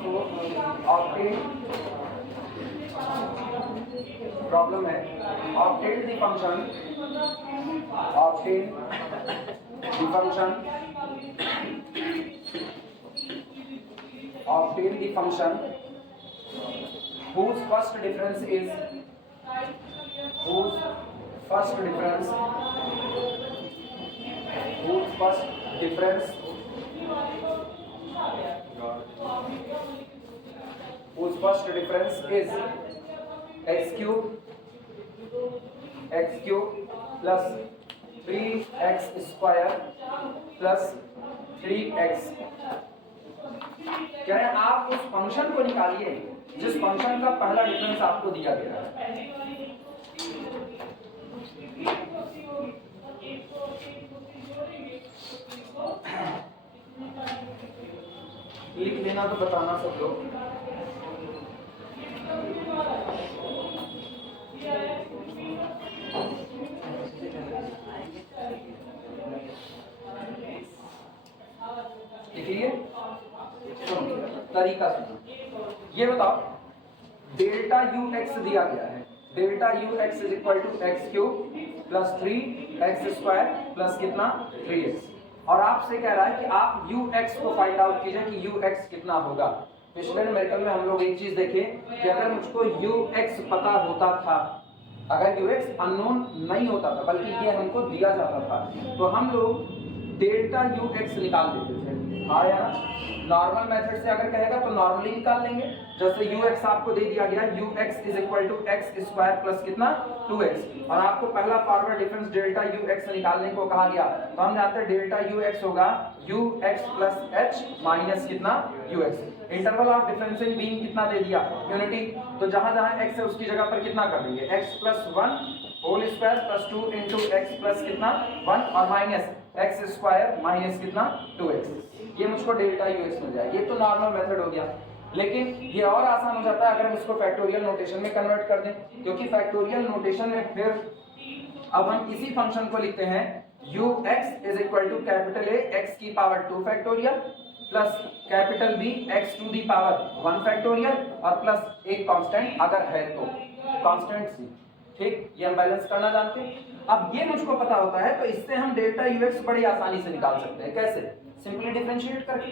लिखो obtain, problem है obtain the function, obtain the function, obtain the function whose first difference is whose first difference is x cube plus 3x square plus 3x। कह रहे हैं आप उस function को निकालिए जिस फंक्शन का पहला डिफरेंस आपको दिया गया है। लिख लेना तो बताना सब लोग। लिखिए, तरीका सुनो। ये बताओ डेल्टा यू एक्स दिया गया है, delta you x is equal to x cube plus 3x square plus कितना 3x, और आपसे कह रहा है कि आप यू एक्स को फाइंड आउट कीजिए कि यू एक्स कितना होगा। पिछले न्यूमेरिकल में हम लोग एक चीज देखे कि अगर मुझको यू एक्स पता होता था, अगर यू एक्स अननोन नहीं होता था बल्कि ये हमको दिया जाता था, तो हम लोग डेल्टा यू एक्स निकाल देते थे। हाँ यार, नॉर्मल मेथड से अगर कहेगा तो नॉर्मली निकाल लेंगे। जैसे यू एक्स आपको दे दिया गया U x is equal to x square plus कितना 2x, और आपको पहला forward difference delta you X निकालने को कहा गया, तो हम जानते हैं डेल्टा यू एक्स होगा U X plus H minus कितना U X. Interval of differencing being कितना दे दिया यूनिटी, तो जहां जहां x है उसकी जगह पर कितना कर देंगे x plus 1 whole square plus 2 into x plus कितना 1 और माइनस एक्स स्क्वायर माइनस कितना 2x। ये मुझको डेल्टा यू एक्स मिल जाए। ये तो नॉर्मल मेथड हो गया, लेकिन ये और आसान हो जाता है अगर हम इसको फैक्टोरियल नोटेशन में कन्वर्ट कर दें, क्योंकि फैक्टोरियल नोटेशन में फिर अब हम इसी फंक्शन को लिखते हैं U x is equal to capital A X की power 2 factorial plus capital B x to the power 1 factorial और प्लस एक कांस्टेंट अगर है तो कांस्टेंट सी। ठीक, ये हम बैलेंस करना जानते हैं। अब ये मुझको पता होता है तो इससे हम डेल्टा यू एक्स बड़ी आसानी से निकाल सकते हैं। कैसे? सिंपली डिफरेंशिएट करके,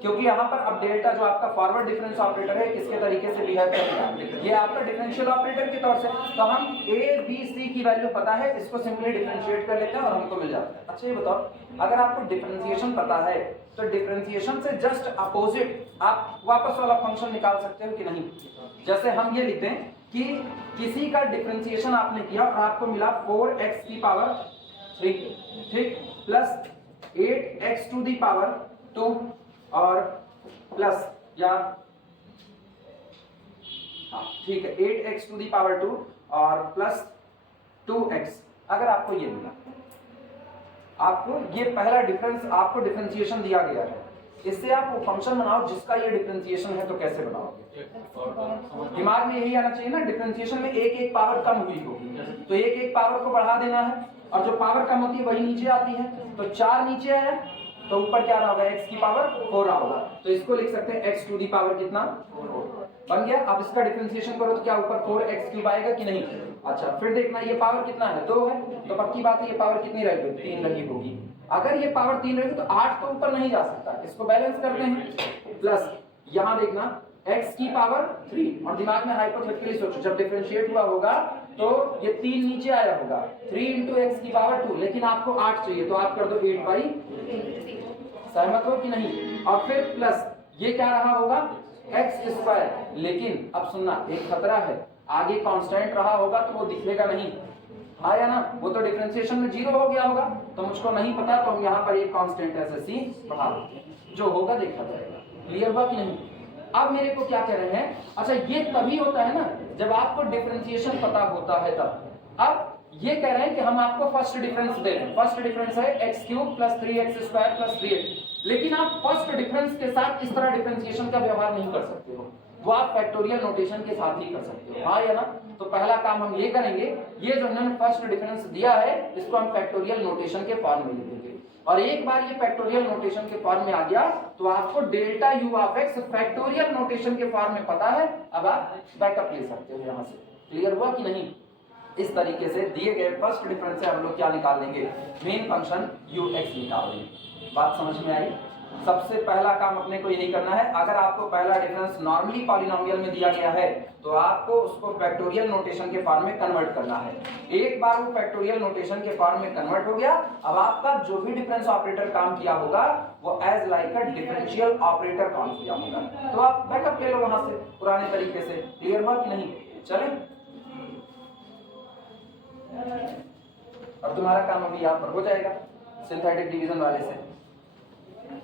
क्योंकि यहाँ पर अब डेल्टा जो आपका फॉरवर्ड डिफरेंस ऑपरेटर है किसके तरीके से बिहेव करेगा, ये आपका डिफरेंशियल ऑपरेटर के तौर से। तो हम ए बी सी की वैल्यू पता है, इसको सिंपली डिफरेंशिएट कर लेते हैं और हमको मिल जाता है। अच्छा ये बताओ, अगर आपको डिफरेंशिएशन पता है तो डिफरेंशिएशन से जस्ट अपोजिट आप वापस वाला फंक्शन निकाल सकते हो कि नहीं? जैसे हम ये लिखते हैं कि किसी का डिफरेंशिएशन आपने किया और आपको मिला 4x की पावर 3, ठीक, plus 8x to the power 2 और प्लस या ठीक है 8x टू दी पावर 2 और प्लस 2x। अगर आपको ये मिला, आपको ये पहला डिफरेंस, आपको डिफरेंशिएशन दिया गया है, इससे आप वो फंक्शन बनाओ जिसका ये डिफरेंशिएशन है, तो कैसे बनाओगे? दिमाग में यही आना चाहिए ना, डिफरेंशिएशन में एक एक पावर कम हुई होगी तो एक एक पावर को बढ़ा देना है, और जो पावर कम होती है वही नीचे आती है। तो 4 नीचे है तो ऊपर क्या रहा होगा, x की पावर 4 रहा होगा, तो इसको लिख सकते हैं x टू दी पावर कितना 4 बन गया। अब इसका डिफरेंशिएशन करो तो क्या ऊपर 4x क्यूब आएगा कि नहीं? अच्छा फिर देखना ये पावर कितना है 2 है, तो पक्की बात है ये पावर कितनी रहेगी 3 रही होगी। अगर ये पावर 3 रहेगी तो 8 तो ऊपर नहीं जा सकता, इसको बैलेंस करते हैं। प्लस यहाँ देखना x की पावर 3, और दिमाग में हाइपोथेटिकली सोचो जब डिफरेंशिएट हुआ होगा तो ये 3 नीचे आया होगा 3 इंटू एक्स की पावर 2, लेकिन आपको 8 चाहिए तो आप कर दो 8/3। सहमत हो कि नहीं? और फिर प्लस ये क्या रहा होगा एक्स स्क्वायर, लेकिन अब सुनना एक खतरा है, आगे कांस्टेंट रहा होगा तो वो दिखेगा नहीं, हाँ या ना? वो तो डिफरेंशिएशन में 0 हो गया होगा, तो मुझको नहीं पता तो हम यहाँ पर एक कांस्टेंट ऐसे सी बढ़ा देते हैं, जो होगा देखा जाएगा। क्लियर हुआ कि नहीं? अब मेरे को क्या कह रहे हैं, अच्छा ये तभी होता है ना जब आपको डिफरेंशिएशन पता होता है तब। अब ये कह रहे हैं कि हम आपको फर्स्ट डिफरेंस दे रहे हैं, फर्स्ट डिफरेंस है x cube plus 3x square plus 3x, लेकिन आप फर्स्ट डिफरेंस के साथ इस तरह डिफरेंशिएशन का व्यवहार नहीं कर सकते हो, वो आप फैक्टोरियल नोटेशन के साथ ही कर सकते हो, हाँ या ना? तो पहला काम हम ये करेंगे, ये जो इन्होंने फर्स्ट डिफरेंस दिया है इसको हम फैक्टोरियल नोटेशन के फॉर्म में लिख देंगे, और एक बार ये फैक्टोरियल नोटेशन के फॉर्म में आ गया तो आपको delta U of x factorial notation के फॉर्म में पता है। अब आप बैकअप ले सकते हो यहां से। क्लियर हुआ कि नहीं? इस तरीके से दिए गए फर्स्ट डिफरेंस से हम लोग क्या निकाल लेंगे, मेन फंक्शन यू एक्स निकाल लेंगे। बात समझ में आई? सबसे पहला काम अपने को यही करना है, अगर आपको पहला डिफरेंस नॉर्मली पॉलिनोमियल में दिया गया है तो आपको उसको फैक्टोरियल नोटेशन के फॉर्म में कन्वर्ट करना है। एक बार वो फैक्टोरियल नोटेशन के फॉर्म में कन्वर्ट हो गया, अब आपका जो भी डिफरेंस ऑपरेटर काम किया होगा वो as like a differential operator काम किया होगा। तो आप बैकअप ले लो वहां से पुराने तरीके से। क्लियर हुआ कि नहीं? चले, अब तुम्हारा काम अभी यहाँ पर हो जाएगा सिंथेटिक डिवीजन वाले से।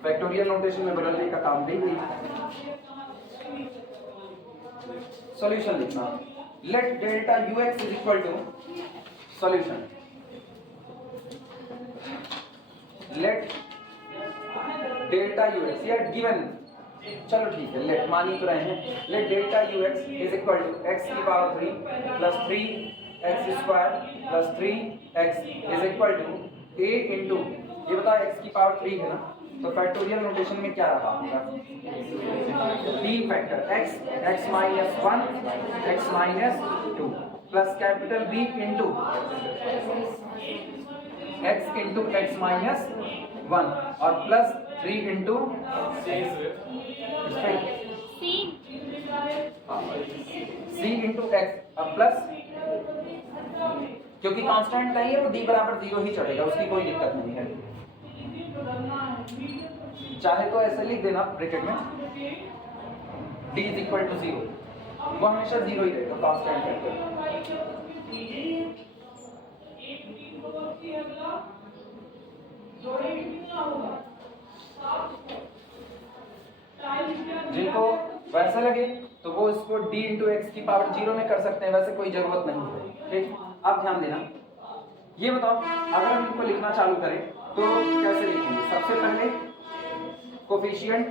फैक्टोरियल नोटेशन में बदलने का काम देंगे। सॉल्यूशन लिखना, let delta you x is equal to solution, let delta you X या गिवन, चलो ठीक है लेट मान ही तो रहे हैं, let delta you x is equal to X की power 3 plus 3 X square plus 3 X is equal to A into, ये बताओ एक्स की पावर 3 है ना, तो फैक्टोरियल नोटेशन में क्या रहा होगा, 3 factor x, x minus 1, x minus 2 plus capital B into x into x minus 1 और plus 3 into c into x, अब प्लस, क्योंकि कांस्टेंट नहीं है वो d बराबर 0 ही चढ़ेगा, उसकी कोई दिक्कत नहीं है। चाहे तो ऐसे लिख देना ब्रैकेट में d इज इक्वल टू 0, वो हमेशा 0 ही रहेगा कांस्टेंट फैक्टर। जिनको वैसा लगे तो वो इसको d इंटू एक्स की पावर 0 में कर सकते हैं, वैसे कोई जरूरत नहीं है। ठीक, अब ध्यान देना, ये बताओ अगर हम इनको लिखना चालू करें तो कैसे लिखेंगे? सबसे पहले कोफिशिएंट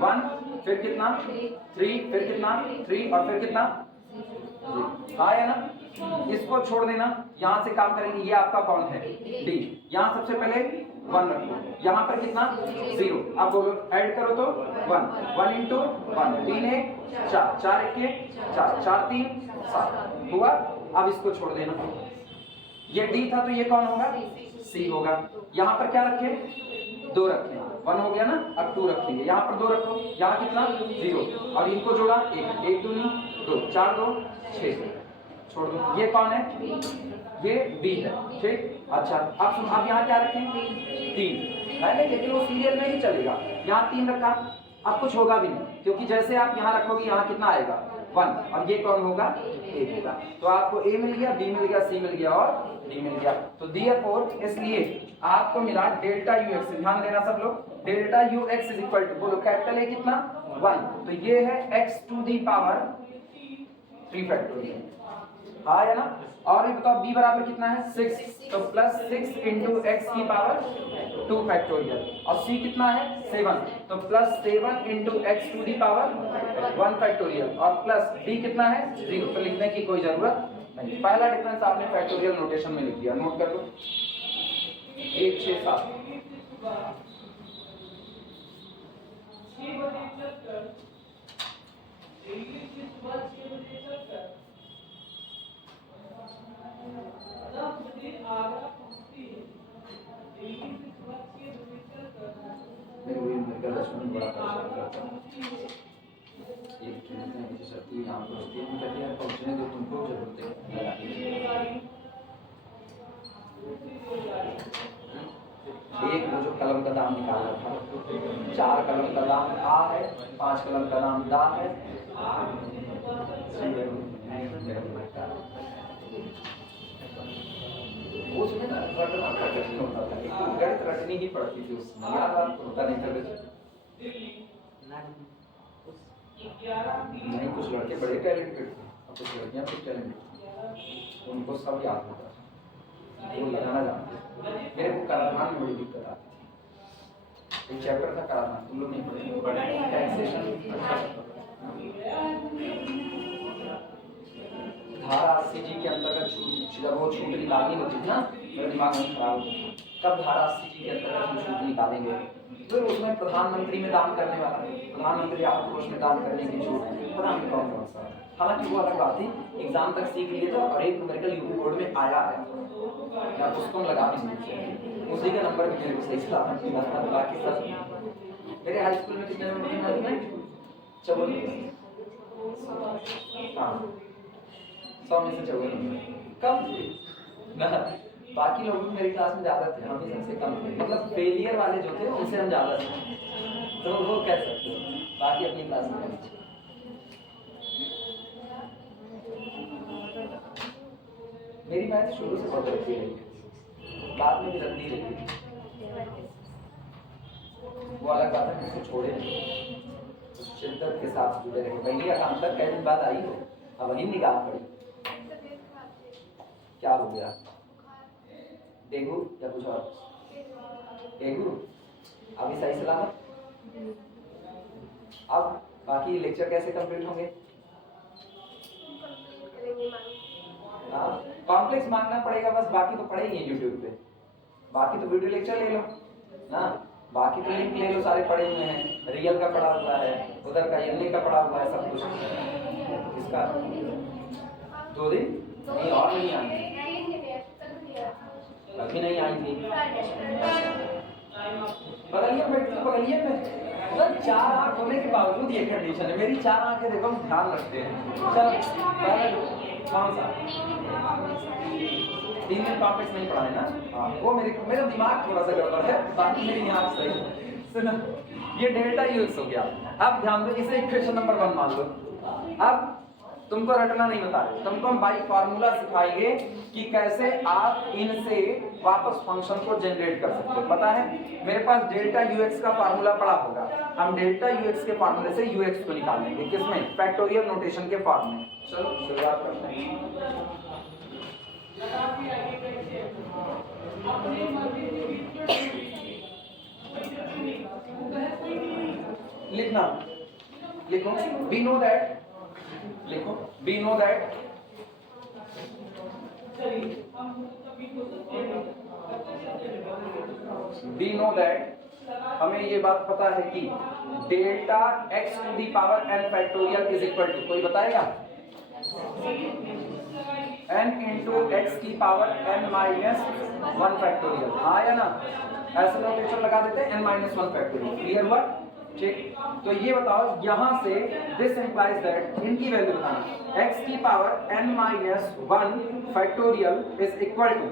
1, फिर कितना 3, फिर कितना 3 और फिर कितना आया ना, इसको छोड़ देना, यहां से काम करेंगे। ये आपका कौन है? डी। यहां सबसे पहले 1 रखो, यहां पर कितना 0, अब बोलो ऐड करो तो 1 इंटू 1, 3 1 4, 4 1 4, 4 3 7 हुआ। अब इसको छोड़ देना, ये डी था तो ये कौन होगा? सी होगा। यहाँ पर क्या रखे? 2 रखे, 1 हो गया ना, अब 2 रखेंगे, यहाँ पर 2 रखो, यहाँ कितना 0 और इनको जोड़ा 1, 1 2 2 4 2 6, छोड़ दो। ये कौन है? ये बी है। ठीक, अच्छा अब यहाँ क्या रखें? 3 है, लेकिन वो सीरियल में ही चलेगा। यहाँ 3 रखा, अब कुछ होगा भी नहीं, क्योंकि जैसे आप यहाँ रखोगे यहाँ कितना आएगा 1 और ये कौन होगा? ए होगा। तो आपको ए मिल गया, बी मिल गया, सी मिल गया और डी मिल गया। तो therefore इसलिए आपको मिला डेल्टा यू एक्स। ध्यान देना सब लोग, delta you x is equal to, बोलो कैपिटल ए कितना 1, तो ये है x to the power 3 factorial, हाँ है ना। और ये बताओ b बराबर कितना है 6, तो प्लस 6 इंटू एक्स की पावर 2 फैक्टोरियल और c कितना है 7, तो plus 7 into x to the power 1 factorial और प्लस d कितना है 0, तो लिखने की कोई जरूरत नहीं। पहला डिफरेंस आपने फैक्टोरियल नोटेशन में लिख दिया, नोट कर लो 1 6 7। पहुंचने दो, तुमको जरूरत है। एक वो जो कलम का दाम निकाला था, 4 कलम का दाम आ है, 5 कलम का दाम दा है। उसमें ना रटना कठिन होता था, गणित रटनी ही पड़ती थी उसमें, याद होता नहीं था। नहीं, कुछ लड़के बड़े टैलेंटेड थे और कुछ लड़कियां भी टैलेंटेड थी, उनको सब याद होता था, वो लगाना जानते थे। मेरे को कराधान में बड़ी दिक्कत आती थी। एक चैप्टर था कराधान, तुम लोग नहीं पढ़े? टैक्सेशन धारा 80G के अंतर्गत जब वो छूट निकालनी होती थी ना, मेरा दिमाग नहीं खराब होता। कब धारा 80 के अंतर्गत हम छूट निकालेंगे? फिर उसमें प्रधानमंत्री में दान करने वाला, प्रधानमंत्री राहत कोष में दान करने की छूट, पता नहीं कौन कौन सा। हालांकि वो अलग बात थी, एग्जाम तक सीख लिए थे और एक न्यूमेरिकल यूपी बोर्ड में आया है या उसको लगा भी उसी का नंबर भी मेरे को सही था। बाकी सब मेरे हाई स्कूल में कितने नंबर थे? 54। हाँ 100 में से 54 कम थे ना। बाकी लोग मेरी क्लास में ज्यादा थे, हम ही सबसे कम थे। मतलब फेलियर वाले जो थे उनसे हम ज्यादा थे, तो वो कह सकते हैं। बाकी अपनी क्लास में मेरी मैथ शुरू से बहुत अच्छी रही, बाद में भी लगती रही। वो अलग बात है, किसी छोड़े नहीं, शिद्दत के साथ जुड़े रहे। पहली का काम तक कई दिन बाद आई हो, अब वही निकाल पड़ी। क्या हो गया? डेंगू या कुछ और? डेंगू अभी सही सलामत। अब बाकी लेक्चर कैसे कंप्लीट होंगे? हाँ कॉम्प्लेक्स मांगना पड़ेगा बस, बाकी तो पढ़े ही है यूट्यूब पे। बाकी तो वीडियो लेक्चर ले लो ना, बाकी तो लिंक ले लो, सारे पढ़े हुए हैं। रियल का पढ़ा हुआ है, उधर का एनए का पढ़ा हुआ है, सब कुछ। इसका 2 दिन नहीं और नहीं आएंगे, अभी नहीं आई थी। बगलिए में बगलिए में मतलब 4 आंख होने के बावजूद ये कंडीशन है। मेरी 4 आंखें देखो, हम ध्यान रखते हैं। चल कौन सा 3 दिन कॉम्प्लेक्स नहीं पढ़ा है ना? हाँ वो मेरा दिमाग थोड़ा सा गड़बड़ है, बाकी मेरी यहाँ सही है। सुनो ये डेल्टा यूज हो गया। अब ध्यान दो, इसे इक्वेशन नंबर 1 मान लो। अब तुमको रटना नहीं बता रहे, तुमको हम बाई फार्मूला सिखाएंगे कि कैसे आप इनसे वापस फंक्शन को जनरेट कर सकते हो। पता है मेरे पास डेल्टा यूएक्स का फार्मूला पड़ा होगा, हम डेल्टा यूएक्स के फार्मूले से यूएक्स को निकाल लेंगे। किसमें? फैक्टोरियल नोटेशन के फॉर्म में। चलो शुरुआत करते हैं। लिखना, लिखो वी नो दैट, लिखो वी नो दैट हमें ये बात पता है कि delta x to the power n factorial is equal to, कोई बताएगा? n इंटू एक्स की पावर n माइनस 1 फैक्टोरियल। हाँ या ना? ऐसे नोटेशन लगा देते हैं n माइनस 1 फैक्टोरियल। क्लियर हुआ? ठीक, तो ये बताओ यहाँ से दिस इंप्लाइज दैट, इनकी वैल्यू बताना, x की power n minus 1 factorial is equal to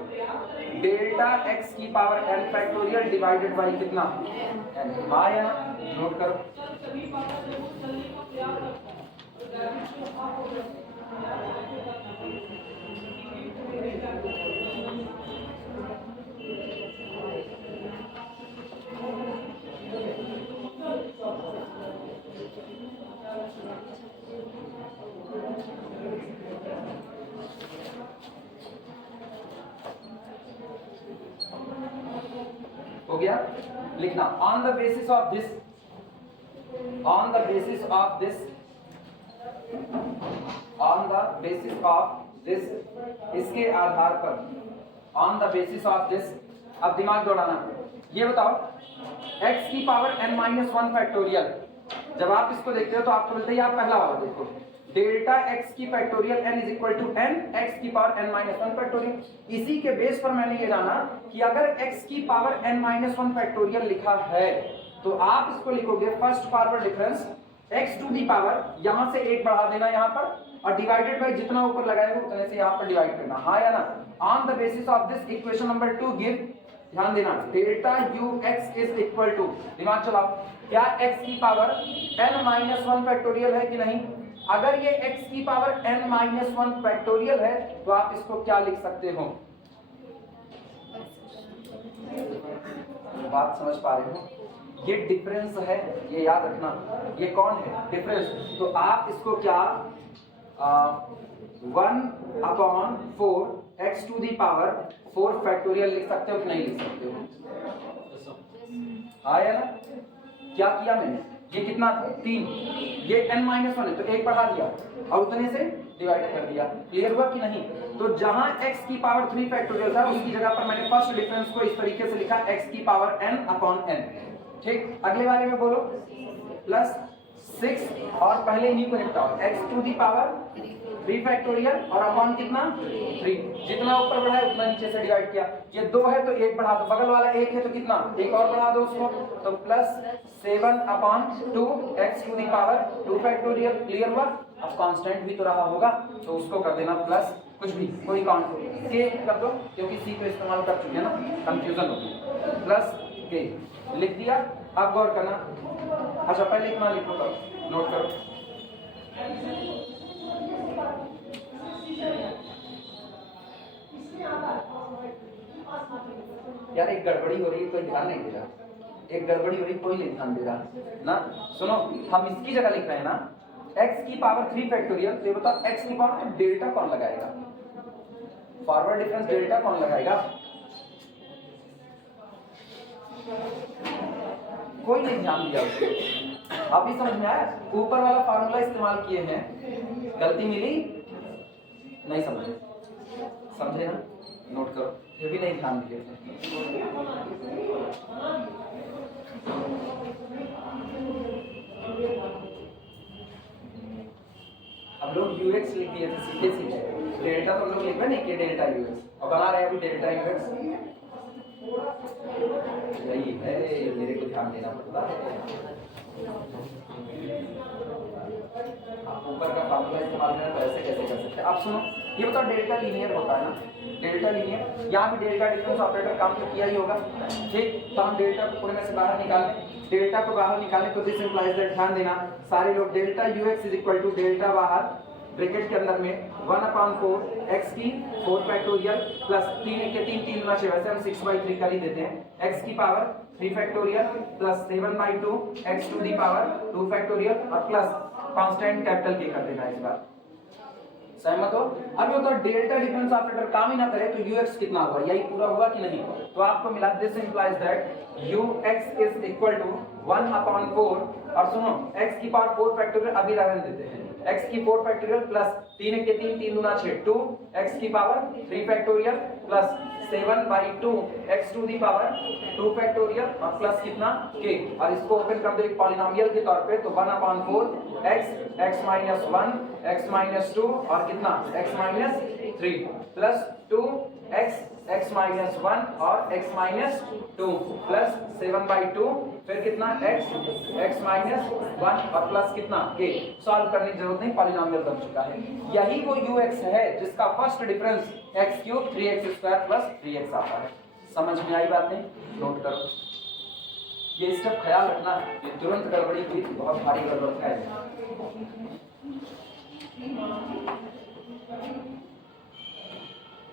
delta x की power n factorial divided by कितना? n। हाँ या ना? नोट करो। हो गया? लिखना on the basis of this, on the basis of this, on the basis of this, इसके आधार पर, on the basis of this. अब दिमाग दौड़ाना, ये बताओ x की पावर n माइनस 1 फैक्टोरियल, जब आप इसको देखते हो तो आपको मिलता है, आप पहला वाला देखो, डेल्टा x की factorial n is equal to n x की पावर n माइनस 1 फैक्टोरियल। इसी के बेस पर मैंने ये जाना कि अगर x की पावर n माइनस 1 फैक्टोरियल लिखा है तो आप इसको लिखोगे first forward difference x to the power, यहां से 1 बढ़ा देना यहाँ पर और डिवाइडेड बाय जितना ऊपर लगाएगा उतने से यहाँ पर डिवाइड करना। हाँ या ना? On the basis of this equation number 2 give, ध्यान देना, delta you x is equal to, दिमाग चलाओ, क्या x की पावर n माइनस 1 फैक्टोरियल है कि नहीं? अगर ये x की पावर n माइनस 1 फैक्टोरियल है तो आप इसको क्या लिख सकते हो? बात समझ पा रहे हो? ये डिफरेंस है, ये याद रखना। ये कौन है? डिफरेंस। तो आप इसको क्या 1/4 x to the power 4 factorial लिख सकते हो कि नहीं लिख सकते हो? आया ना? क्या किया मैंने? ये कितना था? 3, ये n-1 है तो 1 बढ़ा दिया और उतने से डिवाइड कर दिया। क्लियर हुआ कि नहीं? तो जहां x की पावर 3 फैक्टोरियल था उसकी जगह पर मैंने फर्स्ट डिफरेंस को इस तरीके से लिखा x की पावर n अपॉन n। ठीक, अगले बारे में बोलो प्लस 6 और पहले इन्हीं को निपटाओ, x to the power 3 factorial और अपॉन कितना 3, जितना ऊपर बढ़ा है उतना नीचे से डिवाइड किया। ये 2 है तो 1 बढ़ा दो, बगल वाला 1 है तो कितना, एक और बढ़ा दो उसको, तो plus 7 upon 2 x to the power 2 factorial. Clear हुआ? अब कांस्टेंट भी तो रहा होगा तो उसको कर देना प्लस कुछ भी, कोई काउंट के कर दो क्योंकि सी को इस्तेमाल कर चुके हैं ना, कंफ्यूजन होगी। प्लस के लिख दिया। अब गौर करना, अच्छा पहले इतना लिखो तो नोट करो। यार एक गड़बड़ी हो रही है, कोई ध्यान नहीं दे रहा, एक गड़बड़ी हो रही कोई नहीं ध्यान दे रहा ना। सुनो, हम इसकी जगह लिख रहे हैं ना x की पावर 3 फैक्टोरियल, तो ये बताओ x की पावर तो डेल्टा कौन लगाएगा, फॉरवर्ड डिफरेंस डेल्टा कौन लगाएगा? कोई नहीं ध्यान दिया उसको। अभी समझ में आया? ऊपर वाला फार्मूला इस्तेमाल किए हैं, गलती मिली नहीं, समझे ना? नोट करो, ये भी नहीं ध्यान दिए। अब लोग ux लिख दिए थे सीधे सीधे, डेल्टा तो लोग लिख रहे नहीं कि डेल्टा ux, और बना रहे हैं अभी डेल्टा ux। यही है, मेरे को ध्यान देना पड़ता है। ऊपर का फार्मूला इस्तेमाल करना तो ऐसे कैसे कर सकते हैं? अब सुनो, ये बताओ डेल्टा लीनियर होता है ना, डेल्टा लीनियर, यहाँ भी डेल्टा डिफरेंस ऑपरेटर काम तो किया ही होगा। ठीक, तो हम डेल्टा को पूरे में से बाहर निकालें, डेल्टा को बाहर निकालें तो दिस इंप्लाइज दैट, ध्यान देना सारे लोग, delta ux is equal to delta बाहर ब्रैकेट के अंदर में 1/4 x की 4 फैक्टोरियल प्लस 3 के 3 3 गुना 6, वैसे हम 6/3 कर ही देते हैं, x की power 3 factorial plus 7/2 x to the power 2 factorial और प्लस कांस्टेंट कैपिटल के कर देना इस बार। सहमत हो? अब ये तो डेल्टा डिफरेंस ऑपरेटर काम ही ना करे तो ux कितना हुआ, यही पूरा हुआ कि नहीं? तो आपको मिला this implies that ux is equal to 1/4, और सुनो x की पावर 4 फैक्टोरियल अभी रहने देते हैं, x की 4 फैक्टोरियल प्लस 3 के 3 3 गुना 6 2 x की power 3 factorial plus 7/2 x to the power 2 factorial और प्लस कितना k, और इसको ओपन कर दो एक पॉलिनोमियल के तौर पे, तो 1/4 x माइनस 1 x 2 और कितना x 3 प्लस 2 x माइनस 1 और x 2 प्लस 7/2 फिर कितना x माइनस 1 और प्लस कितना k। सॉल्व करने की जरूरत नहीं, पॉलिनोमियल बन चुका है। यही वो ux है जिसका first difference x cube 3x² plus 3x आता है। समझ में आई बात नहीं? नोट करो, ये स्टेप ख्याल रखना, ये तुरंत गड़बड़ी हुई बहुत भारी गड़बड़ है।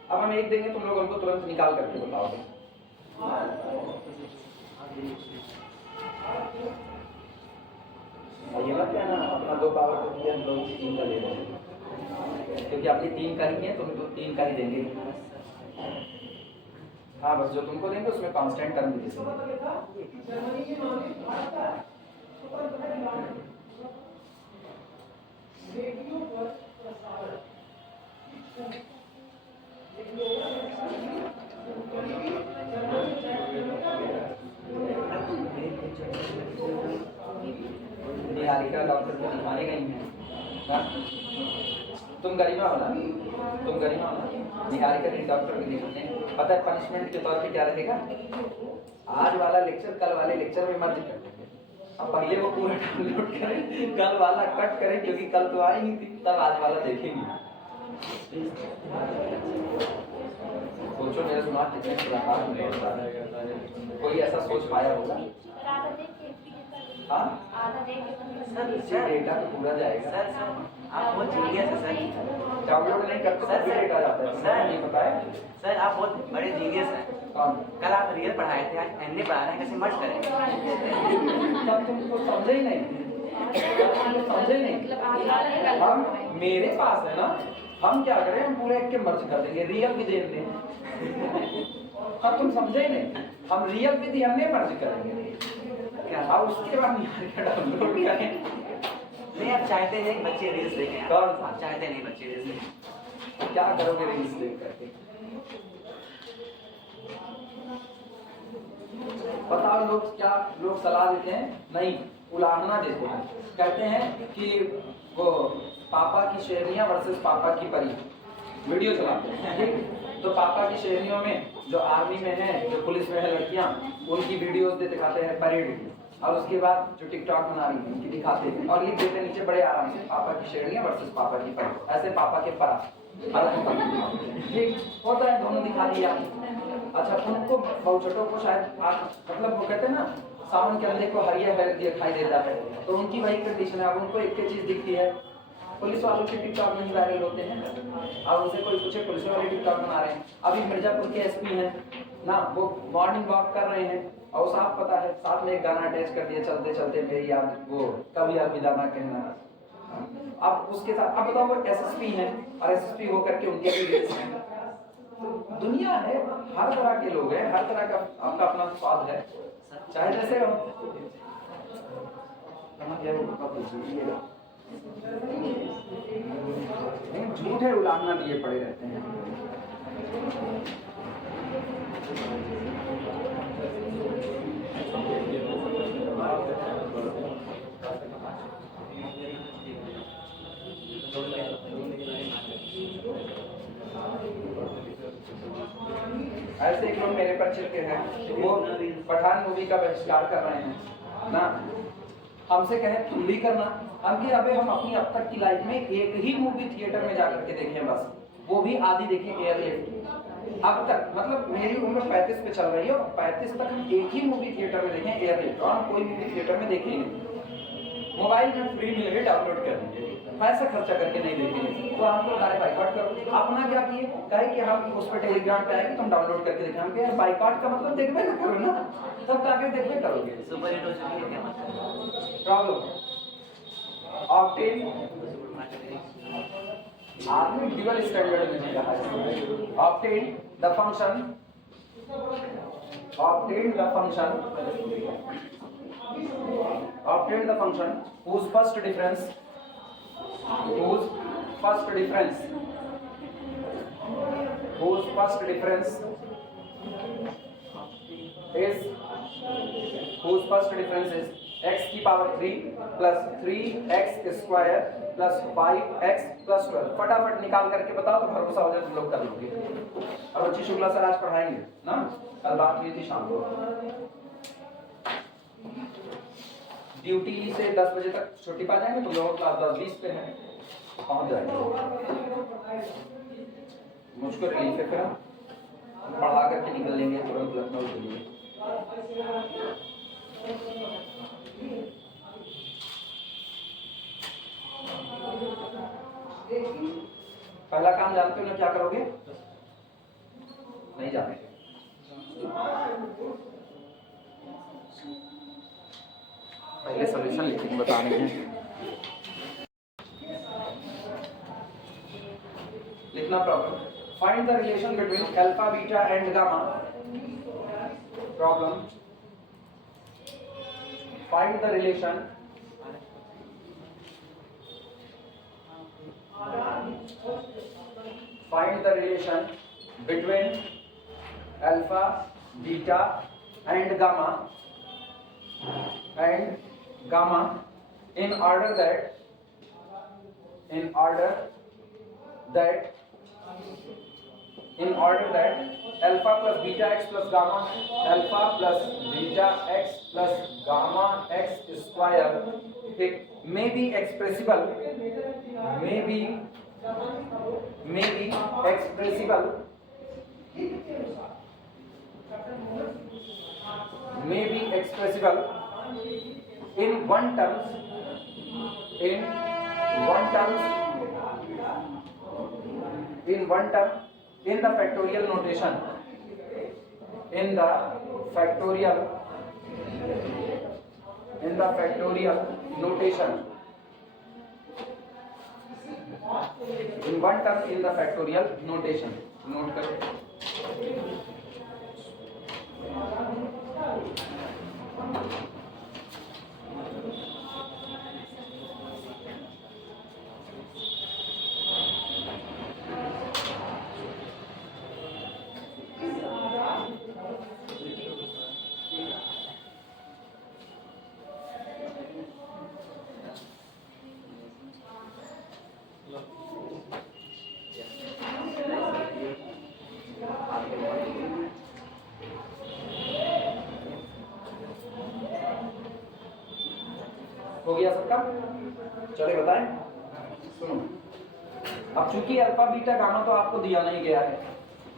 अब हम एक देंगे, तुम लोग उनको तुरंत निकाल करके बताओगे। ये मत कहना अपना 2 पावर को दिया, हम लोग 3 का ले रहे हैं, क्योंकि आपने 3 का ही है, तुम तो 3 का ही देंगे। हाँ, बस जो तुमको देंगे उसमें कांस्टेंट टर्म भी दे निहारिका डॉक्टर को दिखाने गई है, तुम गरिमा हो ना, तुम गरिमा हो ना, निहारिका ने डॉक्टर को दिखाने। पता है पनिशमेंट के तौर पे क्या रहेगा? आज वाला लेक्चर कल वाले लेक्चर में मर्ज कर देंगे। अब पहले वो पूरा डाउनलोड करें, कल वाला कट करें, क्योंकि कल तो आई नहीं थी, तब आज वाला देखेंगे। सोचो मेरे दिमाग कोई ऐसा सोच पाया होगा? हाँ सर, डेटा तो पूरा जाएगा सर। आप बहुत जीनियस है सर, डाउनलोड नहीं करते सर, डेटा जाता है सर, नहीं पता है? सर आप बहुत बड़े जीनियस हैं। कौन? कल आप रियल पढ़ाए थे, आज एनए पढ़ा रहे हैं, कैसे मर्ज करें? तब तुमको समझे ही नहीं, समझे नहीं। हम मेरे पास है ना, हम क्या करें, हम पूरे एक के मर्ज कर देंगे, रियल भी दे देंगे। अब तुम समझे ही नहीं, हम रियल भी हमने मर्ज करेंगे क्या, और उसके बाद डाउनलोड करें। नहीं, आप चाहते नहीं बच्चे रील्स देखें। कौन? आप चाहते नहीं बच्चे रील्स देखें। क्या करोगे रील्स देख करके? बताओ लोग सलाह देते हैं, नहीं उलाहना देते हैं, कहते हैं कि वो पापा की शेरनियां वर्सेस पापा की परी वीडियो चलाते हैं, ठीक? तो पापा की शेरनियों में जो आर्मी में है, जो पुलिस में है लड़कियां, उनकी वीडियोस दिखाते हैं परेड, और उसके बाद जो टिकटॉक बना रही है उनकी दिखाते हैं और लिख देते हैं नीचे बड़े आराम से, पापा की शेरनियां वर्सेस पापा की परी, ऐसे पापा के परा, ठीक होता है, दोनों दिखा दिया। अच्छा, उनको बहुचटों को शायद मतलब वो कहते हैं ना, सावन के अंधे को हरिया दिखाई देता है, तो उनकी वही कंडीशन है। अब उनको एक चीज दिखती है, पुलिस वालों के टिकटॉक नहीं वायरल होते हैं, अब उनसे कोई पूछे पुलिस वाले टिकटॉक बना रहे हैं। अभी मिर्जापुर के एसपी हैं ना, वो मॉर्निंग वॉक कर रहे हैं और साफ पता है, साथ में एक गाना अटैच कर दिया, चलते चलते मेरी याद, वो कभी अलविदा ना कहना। अब उसके साथ अब बताओ, वो एसएसपी हैं और एसएसपी होकर के उनके वीडियोस हैं। तो दुनिया है, हर तरह के लोग हैं, हर तरह का आपका अपना स्वाद है, चाहे जैसे हो। झूठे उलाहना दिए पड़े रहते हैं। ऐसे एक लोग मेरे पर चिपके हैं, वो पठान मूवी का बहिष्कार कर रहे हैं ना, हमसे कहे तुम भी करना, हम कि अबे हम अपनी अब तक की लाइफ में एक ही मूवी थिएटर में जाकर के देखे हैं बस, वो भी आधी देखी एयरलिफ्ट। अब तक मतलब मेरी उम्र 35 पे चल रही है और 35 तक हम एक ही मूवी थिएटर में देखे एयरलिफ्ट, और हम कोई मूवी थिएटर में देखे ही नहीं। मोबाइल में फ्री मिल गए, डाउनलोड कर लीजिए, पैसा खर्चा करके नहीं देखेंगे, तो हम लोग डायरेक्ट बाइकआउट करो। अपना क्या किए, कहे कि हम उस पर टेलीग्राम पे आए कि तुम डाउनलोड करके देखें, हम कहे बाइकआउट का मतलब देखबे ना करो ना, तब जाके देखबे करोगे। सुपर हिट हो चुकी है क्या? प्रॉब्लम ऑक्टेन आदमी ड्यूअल स्टैंडर्ड में जी रहा है। Octane the function whose first difference is x की power 3 plus 3x square plus 5x plus 12। फटाफट निकाल करके बताओ तो भरोसा हो जाए तुम लोग कर लोगे। और अच्छी शुक्ला सर आज पढ़ाएंगे ना, कल बात हुई थी शाम को। ड्यूटी से 10 बजे तक छुट्टी पा जाएंगे, तुम लोग क्लास 10:20 पे है, पहुंच जाएंगे। मुझको रिलीफ है, फिर पढ़ा करके निकल लेंगे तुरंत लखनऊ के लिए। पहला काम जानते हो ना क्या करोगे? नहीं जाने पहले सॉल्यूशन लिख के बताने हैं। लिखना problem, find the relation between alpha beta and gamma. Problem, find the relation between alpha, beta and gamma in order that alpha plus beta x plus gamma alpha plus beta x plus gamma x square may be expressible in one terms in the factorial notation, in the factorial notation, in one term in the factorial notation. Note करो। हो गया सबका? चले बताएं, सुनो। अब चूंकि alpha beta gamma तो आपको दिया नहीं गया है,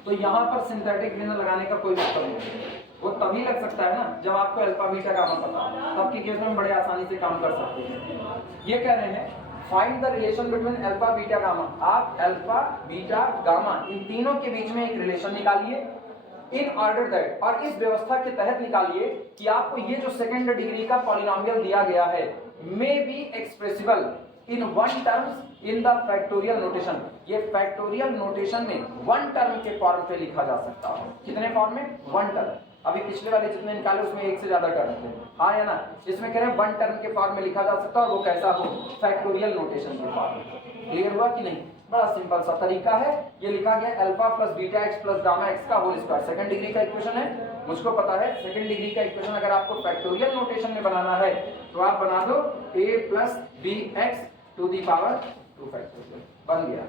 तो यहाँ पर सिंथेटिक रिजन लगाने का कोई मतलब नहीं। वो तभी लग सकता है ना जब आपको अल्फा बीटा गामा पता हो, तब की केस में बड़े आसानी से काम कर सकते हैं। ये कह रहे हैं find the relation between alpha beta gamma. आप अल्फा बीटा गामा इन तीनों के बीच में एक रिलेशन निकालिए इन ऑर्डर दैट, और इस व्यवस्था के तहत निकालिए कि आपको ये जो सेकंड डिग्री का पॉलिनोमियल दिया गया है may be expressible in one terms in the factorial notation. ये फैक्टोरियल नोटेशन में वन टर्म के फॉर्म पे लिखा जा सकता है। कितने फॉर्म में? One term. अभी पिछले वाले जितने निकाले उसमें एक से ज्यादा टर्म थे, हाँ या ना? इसमें कह रहे हैं वन टर्म के फॉर्म में लिखा जा सकता है, और वो कैसा हो? फैक्टोरियल नोटेशन के फॉर्म में। क्लियर हुआ कि नहीं? बड़ा सिंपल सा तरीका है। ये लिखा गया alpha plus beta x plus gamma x का होल स्क्वायर, सेकंड डिग्री का इक्वेशन है, मुझको पता है। सेकंड डिग्री का इक्वेशन अगर आपको फैक्टोरियल नोटेशन में बनाना है तो आप बना दो a plus B x to the power 2 factorial, बन गया।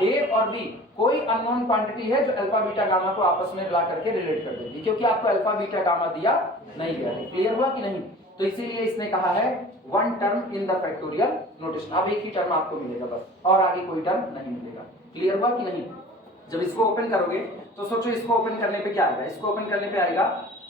a और b कोई अननोन क्वांटिटी है जो अल्फा बीटा गामा को आपस में मिला करके रिलेट कर देगी, क्योंकि आपको अल्फा बीटा गामा दिया नहीं गया है। क्लियर हुआ कि नहीं? तो इसीलिए इसने कहा है one term in the factorial notation. अब एक ही टर्म आपको मिलेगा बस, और आगे कोई टर्म नहीं मिलेगा। क्लियर हुआ कि नहीं? जब इसको ओपन करोगे तो सोचो इसको ओपन करने पे क्या आएगा? इसको ओपन करने पे आएगा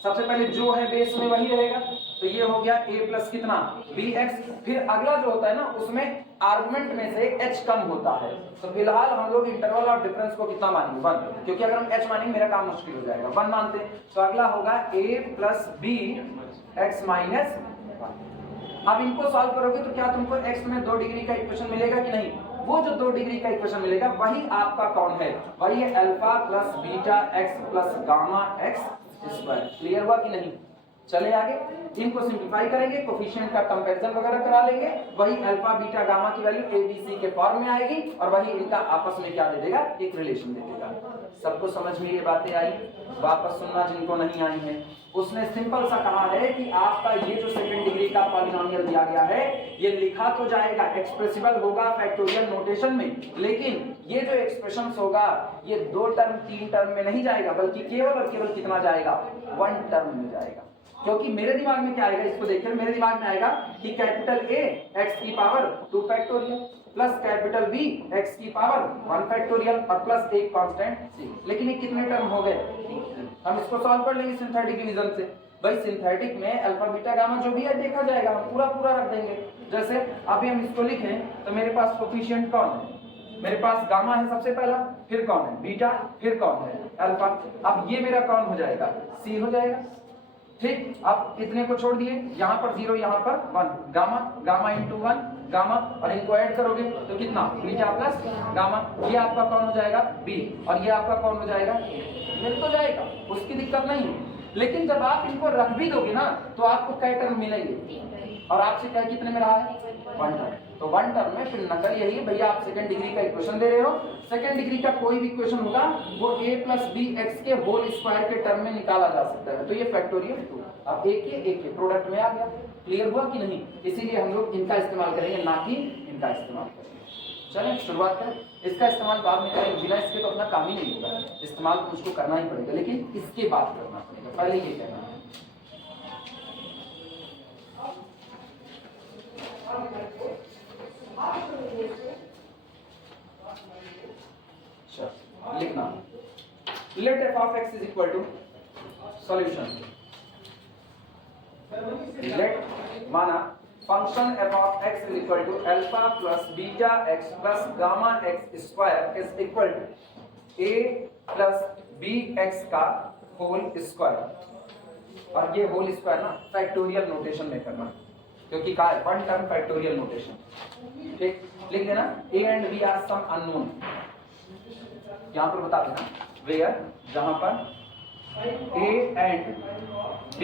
सबसे पहले जो है बेस में वही रहेगा, तो ये हो गया a प्लस कितना bx। फिर अगला जो होता है ना उसमें आर्गुमेंट में से h कम होता है, तो फिलहाल हम लोग इंटरवल और डिफरेंस को कितना मानेंगे? 1, क्योंकि अगर हम h मानेंगे मेरा काम मुश्किल हो जाएगा। 1 मानते हैं, तो अगला होगा a plus b x minus 1। अब इनको सॉल्व करोगे तो क्या तुमको x में 2 डिग्री का इक्वेशन मिलेगा कि नहीं? वो जो 2 डिग्री का इक्वेशन मिलेगा वही आपका कौन है? वही है alpha plus beta x plus gamma x square. Clear हुआ कि नहीं? चले आगे, इनको सिंप्लीफाई करेंगे, कोफिशिएंट का कंपैरिजन वगैरह करा लेंगे, वही अल्फा बीटा गामा की वैल्यू एबीसी के फॉर्म में आएगी, और वही इनका आपस में क्या दे देगा? एक रिलेशन दे देगा। सबको समझ में ये बातें आई? वापस सुनना जिनको नहीं आई है। उसने सिंपल सा कहा है कि आपका ये जो सेकंड डिग्री का पॉलिनोमियल दिया गया है ये लिखा तो जाएगा, एक्सप्रेसिबल होगा फैक्टोरियल नोटेशन में, लेकिन ये जो एक्सप्रेशंस होगा ये 2 टर्म 3 टर्म में नहीं जाएगा, बल्कि केवल और केवल कितना जाएगा? 1 टर्म में जाएगा। क्योंकि मेरे दिमाग में क्या आएगा? इसको देखकर मेरे दिमाग में आएगा कि कैपिटल A x की power 2 factorial plus capital B x की पावर 1 फैक्टोरियल और प्लस एक कांस्टेंट c। लेकिन ये कितने टर्म हो गए? हम इसको सॉल्व कर लेंगे सिंथेटिक डिवीजन से। भाई सिंथेटिक में अल्फा बीटा गामा जो भी है देखा जाएगा, हम पूरा पूरा रख देंगे। जैसे अभी हम इसको लिखें तो मेरे पास कोफिशिएंट कौन है? मेरे पास गामा है सबसे पहला, फिर कौन है? बीटा, फिर कौन है? अल्फा। अब ये मेरा कौन हो जाएगा? c हो जाएगा। ठीक, अब इतने को छोड़ दिए, यहाँ पर 0 यहाँ पर 1, गामा गामा इंटू 1 गामा, और इनको ऐड करोगे तो कितना? Beta plus gamma. ये आपका कौन हो जाएगा? b, और ये आपका कौन हो जाएगा? मिल तो जाएगा, उसकी दिक्कत नहीं है। लेकिन जब आप इनको रख भी दोगे ना तो आपको कई टर्म मिलेंगे, और आपसे क्या कितने में रहा है? 1 टर्म। तो 1 टर्म में फिर नकल यही है भैया, आप सेकंड डिग्री का इक्वेशन दे रहे हो, सेकंड डिग्री का कोई भी इक्वेशन होगा वो a प्लस बी एक्स के होल स्क्वायर के टर्म में निकाला जा सकता है। तो ये फैक्टोरियल 2, अब एक के प्रोडक्ट में आ गया। क्लियर हुआ कि नहीं? इसीलिए हम लोग इनका इस्तेमाल करेंगे, ना कि इनका इस्तेमाल करेंगे। चलें शुरुआत करें। इसका इस्तेमाल बाद में करेंगे, बिना इसके तो अपना काम ही नहीं होगा। इस्तेमाल तो मुझको करना ही पड़ेगा, लेकिन इसके बाद करना पड़ेगा, पहले ये करना है। लिखना let F of X is equal to solution. Let माना function F of X is equal to alpha plus beta x plus gamma x square is equal to A plus B x का whole square. और ये whole square ना factorial notation में करना, क्योंकि कहा है 1 टर्म फैक्टोरियल नोटेशन। ठीक, लिख देना a and b are some unknown. यहां पर बता देना वेयर, जहां पर a and b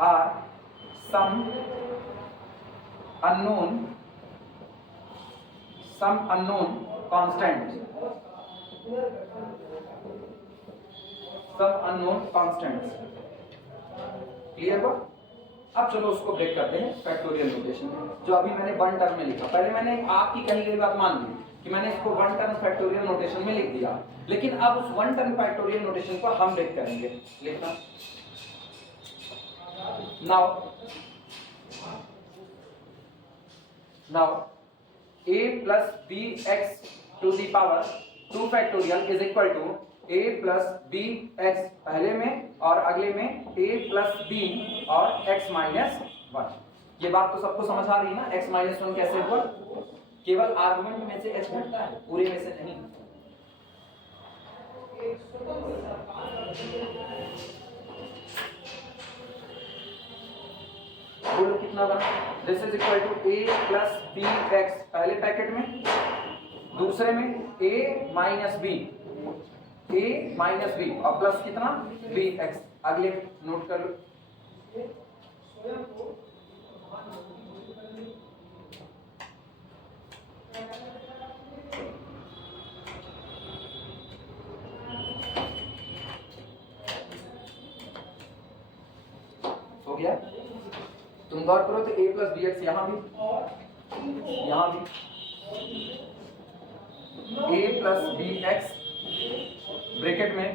are some unknown constant, some unknown constants. Clear हुआ? अब चलो उसको ब्रेक करते हैं फैक्टोरियल नोटेशन में, जो अभी मैंने 1 टर्म में लिखा। पहले मैंने आपकी कही गई बात मान ली कि मैंने इसको 1 टर्म फैक्टोरियल नोटेशन में लिख दिया, लेकिन अब उस 1 टर्म फैक्टोरियल नोटेशन को हम ब्रेक करेंगे। लिखना now now a plus bx to the power 2 factorial is equal to a plus bx पहले में और अगले में a plus b और x minus 1। ये बात तो सबको समझ आ रही है ना, x minus 1 कैसे हुआ? केवल आर्गुमेंट में से h घटता है, पूरे में से नहीं। बोलो कितना बना? This is equal to a plus B x पहले पैकेट में, दूसरे में a माइनस बी, और प्लस कितना बी एक्स। अगले नोट कर लो। हो गया? तुम गौर करो तो a प्लस बी एक्स यहां भी a plus B x bracket में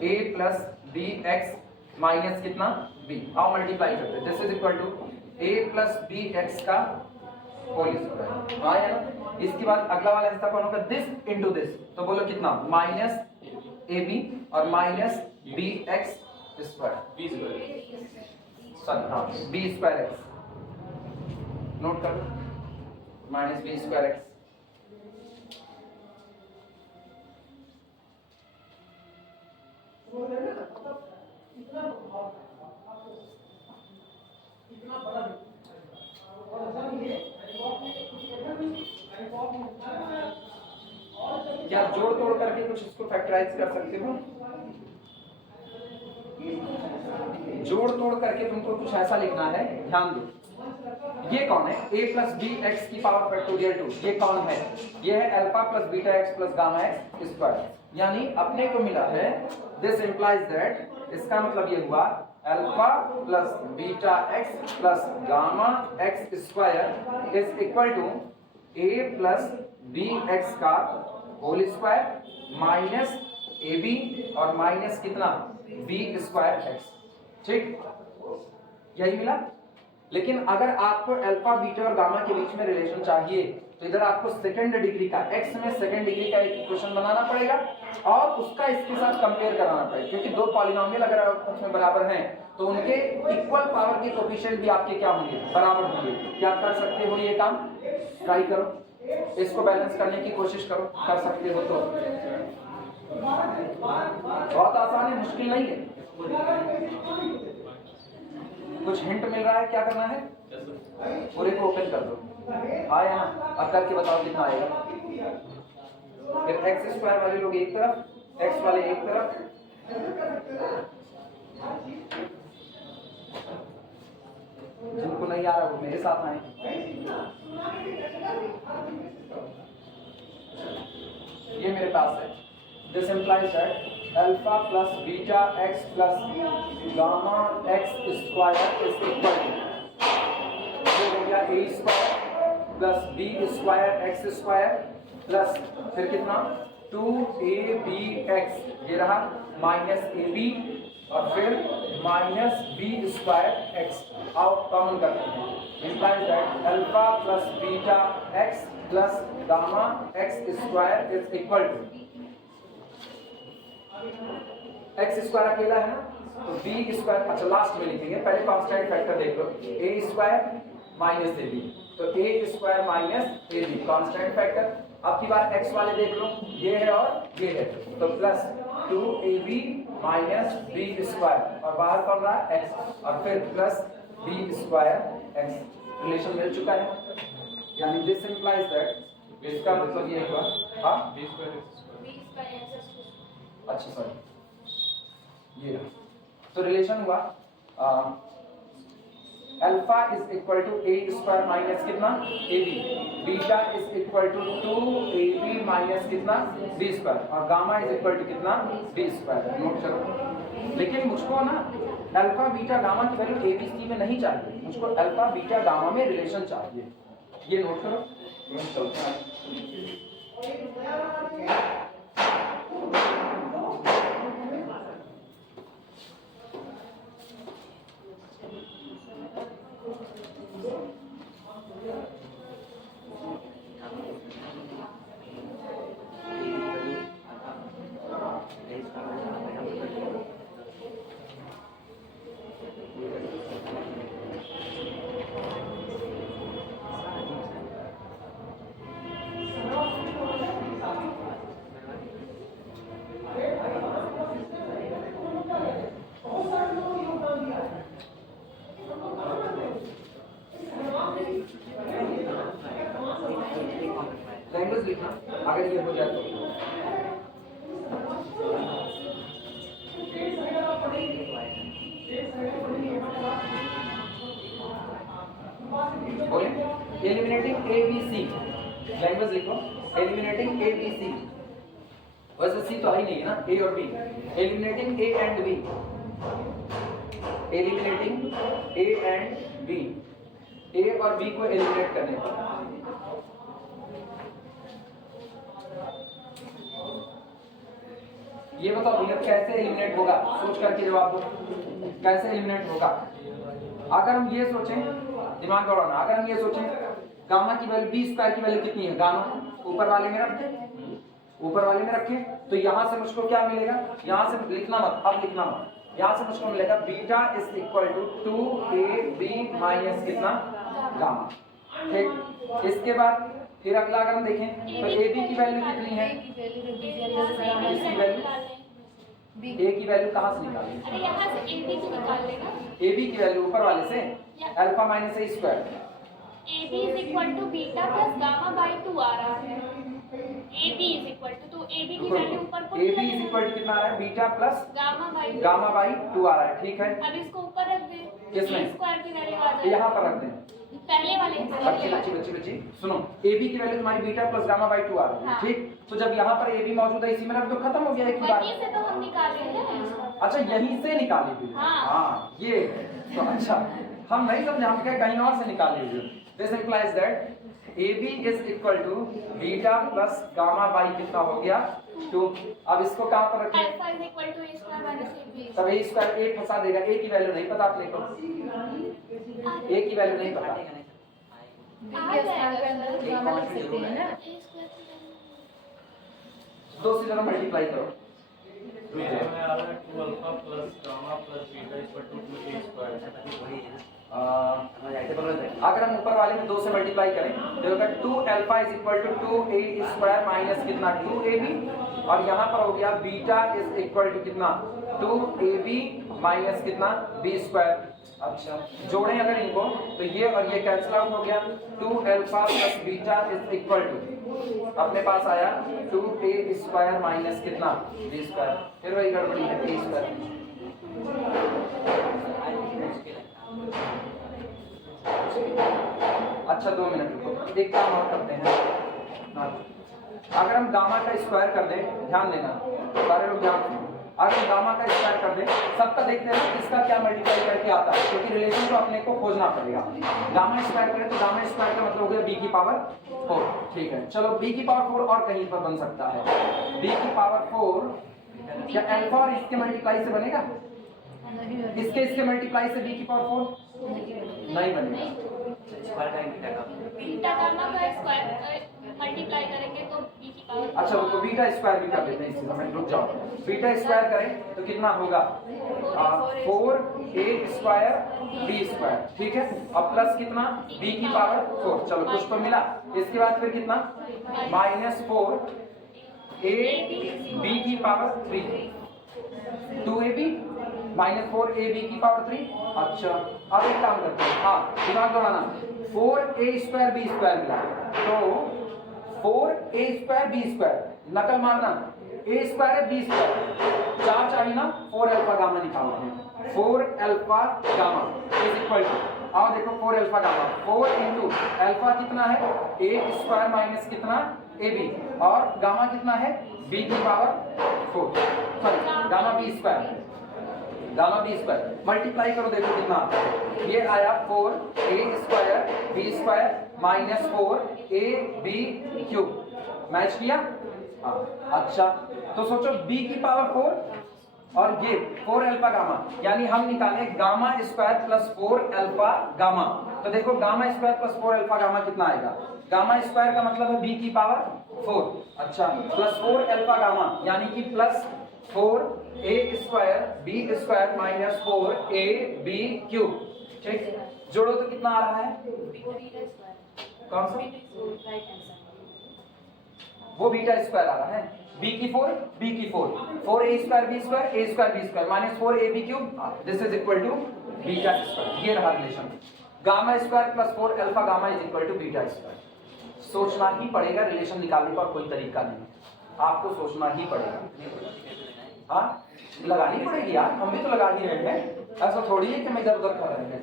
a plus B x minus कितना b। आओ मल्टीप्लाई करते हैं। This is equal to a plus B x का होल स्क्वायर। हाँ है ना? इसके बाद अगला वाला हिस्सा कौन होगा? This into this. तो बोलो कितना? माइनस ए बी और minus b x square, sorry हाँ बी स्क्वायर एक्स। नोट कर लो, माइनस बी स्क्वायर एक्स। क्या जोड़ तोड़ करके कुछ इसको फैक्टराइज कर सकते हो? जोड़ तोड़ करके तुमको कुछ ऐसा लिखना है, ध्यान दो। ये कौन है? a प्लस बी एक्स की पावर फैक्टोरियल 2। ये कौन है? ये है alpha plus beta x plus gamma x square. यानी अपने को मिला है, दिस इंप्लाइज दैट, इसका मतलब ये हुआ alpha plus beta x plus gamma x square is equal to a plus B x का whole square minus A B और माइनस कितना बी स्क्वायर एक्स। ठीक, यही मिला। लेकिन अगर आपको अल्फा बीटा और गामा के बीच में रिलेशन चाहिए तो इधर आपको सेकंड डिग्री का, x में सेकंड डिग्री का एक इक्वेशन बनाना पड़ेगा और उसका इसके साथ कंपेयर कराना पड़ेगा, क्योंकि दो पॉलिनोमियल अगर आपस में बराबर हैं तो उनके इक्वल पावर के कोफिशिएंट भी आपके क्या होंगे? बराबर होंगे। क्या कर सकते हो? ये काम ट्राई करो, इसको बैलेंस करने की कोशिश करो, कर सकते हो तो। बहुत आसान है, मुश्किल नहीं है। कुछ हिंट मिल रहा है? क्या करना है? पूरे को ओपन कर दो। आया ना? अब करके बताओ कितना आएगा। फिर एक्स स्क्वायर वाले लोग एक तरफ, एक्स वाले एक तरफ। जिनको नहीं आ रहा वो मेरे साथ आए। ये मेरे पास है। This implies that alpha plus beta x plus gamma x square is equal to हो गया A square plus B square X square plus फिर कितना 2ab ये रहा माइनस ए बी और फिर माइनस बी स्क्वायर एक्स। आओ कॉमन करते हैं। Implies that alpha plus beta x plus gamma x square is equal to x square अकेला है ना, तो बी स्क्वायर, अच्छा लास्ट में लिखेंगे, पहले कांस्टेंट फैक्टर देख लो, A square minus A B, तो A square minus A B constant factor. अब की बार एक्स वाले देख लो, ये है और ये है, तो plus 2ab minus b square और बाहर कौन रहा एक्स और फिर plus B square X. Relation मिल चुका है, यानी दिस इंप्लाइज दैट, इसका मतलब ये हुआ हाँ बी स्क्वायर अच्छा सॉरी ये रहा, तो रिलेशन हुआ alpha is equal to A square minus कितना A B, beta is equal to 2ab minus कितना बी स्क्वायर और गामा इज इक्वल टू कितना बी स्क्वायर। नोट करो, लेकिन मुझको ना अल्फा बीटा गामा की वैल्यू ए बी सी में नहीं चाहिए, मुझको अल्फा बीटा गामा में रिलेशन चाहिए। ये नोट करो। से लिखना अगर ये हो जाए तो। बोले eliminating a B c, language लिखो एलिमिनेटिंग ए बी सी। वैसे सी तो है ही नहीं है ना, ए और B. Eliminating A and B, eliminating A and B, A और बी को एलिमिनेट करने पर ये बताओ भैया कैसे एलिमिनेट होगा, सोच करके जवाब दो कैसे एलिमिनेट होगा। अगर हम ये सोचें, दिमाग दौड़ाना, अगर हम ये सोचें गामा की वैल्यू बी स्क्वायर की वैल्यू कितनी है, गामा ऊपर वाले में रख दे, ऊपर वाले में रखें तो यहां से मुझको क्या मिलेगा, यहां से लिखना मत, अब लिखना मत, यहां से मुझको मिलेगा beta is equal to 2ab minus कितना गामा। ठीक, इसके बाद फिर अगला अगर हम देखें तो ए बी की वैल्यू कितनी है, इसकी वैल्यू ए की वैल्यू कहां से निकालेंगे, अरे यहाँ से ए बी को निकाल लेगा, ए बी की वैल्यू ऊपर वाले से alpha minus a square, a b is equal to beta plus gamma by 2 आ रहा है। A b is equal to, तो ए बी की वैल्यू ऊपर put a b is equal to कितना आ रहा है, बीटा प्लस गामा बाई 2 आ रहा है। ठीक है, अब इसको ऊपर रख दे, किसमें? ए स्क्वायर की वैल्यू आ जाएगी, यहाँ पर रख दें। पहले वाले बच्ची बच्ची बच्ची बच्ची सुनो, ए बी की वैल्यू तुम्हारी बीटा प्लस गामा बाई 2 आ रही है। हाँ। ठीक, तो जब यहाँ पर ए बी मौजूद है इसी में रख दो, खत्म हो गया एक ही बार। वहीं से तो हम निकाले हैं। अच्छा यहीं से निकाली हुई, हाँ। ये तो अच्छा हम नहीं समझा, हम क्या कहीं और से निकाली हुई। This implies that AB is equal to beta plus gamma by कितना हो गया 2। अब इसको कहाँ पर रखें, alpha is equal to A square minus A b. तब ए स्क्वायर ए फंसा देगा, ए की वैल्यू नहीं पता अपने को, ए की वैल्यू नहीं पता, दो से जरा मल्टीप्लाई करो, अगर हम ऊपर वाले में 2 से मल्टीप्लाई करें तो होगा 2 alpha is equal to 2a square minus कितना 2ab, और यहाँ पर हो गया बीटा इज इक्वल टू कितना 2ab माइनस कितना b स्क्वायर। अच्छा जोड़ें अगर इनको तो ये और ये कैंसिल आउट हो गया, 2 alpha plus beta is equal to अपने पास आया 2a स्क्वायर माइनस कितना b स्क्वायर। फिर वही गड़बड़ी है a स्क्वायर। अच्छा 2 मिनट रुको, एक काम और करते हैं। अगर हम गामा का स्क्वायर कर दें, ध्यान देना सारे लोग ध्यान दें, अगर हम गामा का स्क्वायर कर दें, सबका देखते हैं इसका क्या मल्टीप्लाई करके आता है, क्योंकि रिलेशन तो अपने को खोजना पड़ेगा। गामा स्क्वायर करें तो गामा स्क्वायर का मतलब हो गया b की पावर 4। ठीक है, चलो b की पावर 4 और कहीं पर बन सकता है, b की पावर 4 क्या अल्फा और इसके मल्टीप्लाई से बनेगा, इसके मल्टीप्लाई से b की पावर 4 नहीं बनेगा। बीटा गामा का स्क्वायर मल्टीप्लाई करेंगे तो b की पावर। अच्छा तो बीटा स्क्वायर भी कर देते हैं इसी समय, रुक जाओ, बीटा स्क्वायर करें तो कितना होगा 4a स्क्वायर b स्क्वायर। ठीक है, और प्लस कितना b की पावर 4, चलो कुछ तो मिला। इसके बाद फिर कितना माइनस 4a b की पावर 3, 2ab माइनस 4ab की पावर 3। अच्छा अब एक काम करते हैं, हाँ दिमाग दौड़ाना, 4a स्क्वायर b स्क्वायर मिला तो 4a स्क्वायर b स्क्वायर नकल मारना, a स्क्वायर है b स्क्वायर, चार चाहिए ना 4 अल्फा गामा निकालते हैं, 4 alpha gamma is equal to, आओ देखो 4 अल्फा गामा, 4 इंटू अल्फा कितना है a स्क्वायर माइनस कितना ab, और गामा कितना है b की power 4, sorry gamma b square, gamma b square multiply करो देखो कितना आता है, ये आया 4a square b square minus 4ab cube, match किया। अच्छा तो सोचो b की पावर 4 और ये 4 अल्फा गामा, यानी हम निकाले gamma square plus 4 alpha gamma, तो देखो gamma square plus 4 alpha gamma कितना आएगा, गामा स्क्वायर का मतलब है b की पावर 4, अच्छा प्लस 4 अल्फा गामा यानी कि plus 4a square b square minus 4ab cube. ठीक, जोड़ो तो कितना आ रहा है, कौन सा, वो बीटा स्क्वायर आ रहा है, b की 4 b की 4a square b square a square b square minus 4ab cube, this is equal to beta square. ये रहा relation, gamma square plus 4 alpha gamma is equal to beta square. सोचना ही पड़ेगा relation निकालने का, और कोई तरीका नहीं, आपको सोचना ही पड़ेगा। हाँ लगानी पड़ेगी यार, हम भी तो लगा ही रहे हैं, ऐसा थोड़ी है कि मैं इधर उधर कर रहे हैं।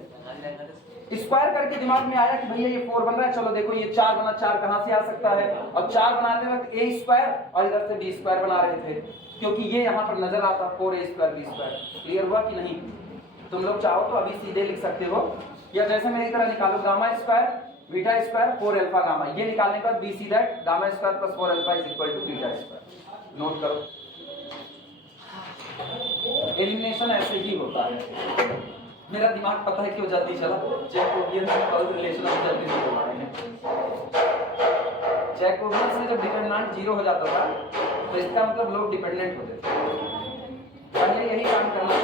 स्क्वायर करके दिमाग में आया कि भैया ये 4 बन रहा है, चलो देखो ये 4 बना, 4 कहाँ से आ सकता है, और 4 बनाते वक्त a स्क्वायर और इधर से b स्क्वायर बना रहे थे, क्योंकि ये यहाँ पर नजर आता 4a square b square. Clear हुआ कि नहीं? तुम लोग चाहो तो अभी सीधे लिख सकते हो, या जैसे मेरी तरह निकालो gamma square beta square 4 alpha gamma, ये निकालने के बाद we see that gamma square plus 4 alpha is equal to beta square. Note करो, एलिमिनेशन ऐसे ही होता है। मेरा दिमाग पता है क्यों जल्दी चला, जैकोबियन और रिलेशन ऑफ जल्दी नहीं हो रहे हैं। जैकोबियन से जब डिटरमिनेंट 0 हो जाता था तो इसका मतलब लोग डिपेंडेंट होते थे। पहले यही काम करना,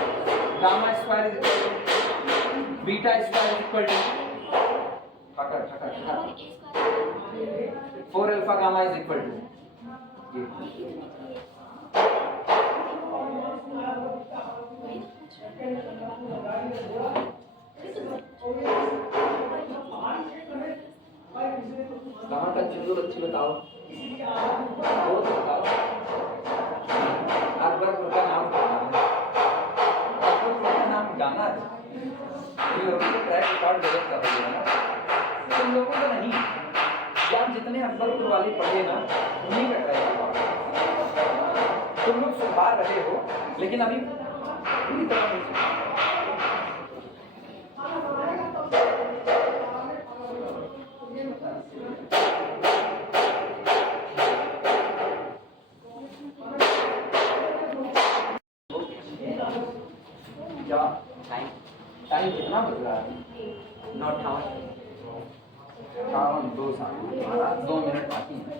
gamma square is equal to beta square is equal to ठकर ठकर ठकर 4 alpha gamma is equal to gamma का चुंदू बच्ची बताओ, वो तो बताओ। अकबर का नाम अकबर का नाम गाना है, ये लोग तो ट्रैक रिकॉर्ड गलत कर रहे हैं ना, तुम लोगों को नहीं, यार जितने अकबरपुर वाले पढ़े ना उन्हीं का ट्रैक रिकॉर्ड, तुम लोग सुधार रहे हो लेकिन अभी पूरी तरह नहीं। क्या टाइम कितना बदला है? नॉट हाउ 2 मिनट बाकी है,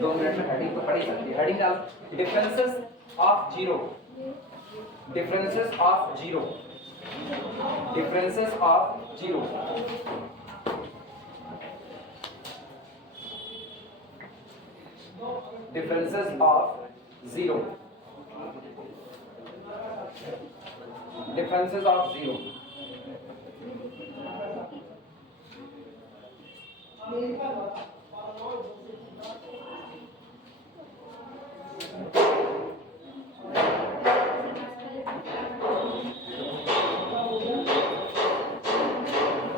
2 मिनट में हेडिंग तो पढ़ ही सकती है। हेडिंग डाल, differences of zero, differences of zero, differences of zero. Differences of zero, differences of zero.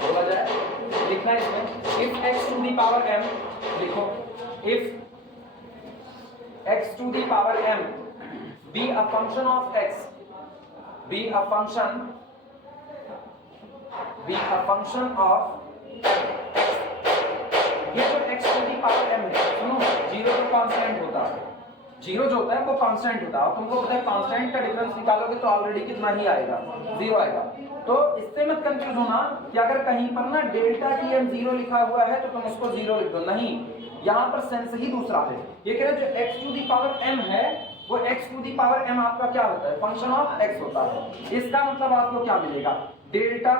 बोला जाए, लिखना है इसमें, if x to the power m, लिखो, if x to the power m be a function of x, be a function of ये जो x to the power m है, सुनो, जीरो तो कांस्टेंट होता है, जीरो जो होता है वो कांस्टेंट होता है, और तुमको पता है कांस्टेंट का डिफरेंस निकालोगे तो ऑलरेडी कितना ही आएगा, 0 आएगा। तो इससे मत कंफ्यूज होना कि अगर कहीं पर ना डेल्टा टी एम 0 लिखा हुआ है तो तुम उसको 0 लिख दो, नहीं, यहाँ पर सेंस ही दूसरा है। ये कह रहे जो x to the power m है वो x to the power m आपका क्या होता है, फंक्शन ऑफ x होता है। इसका मतलब आपको क्या मिलेगा, डेल्टा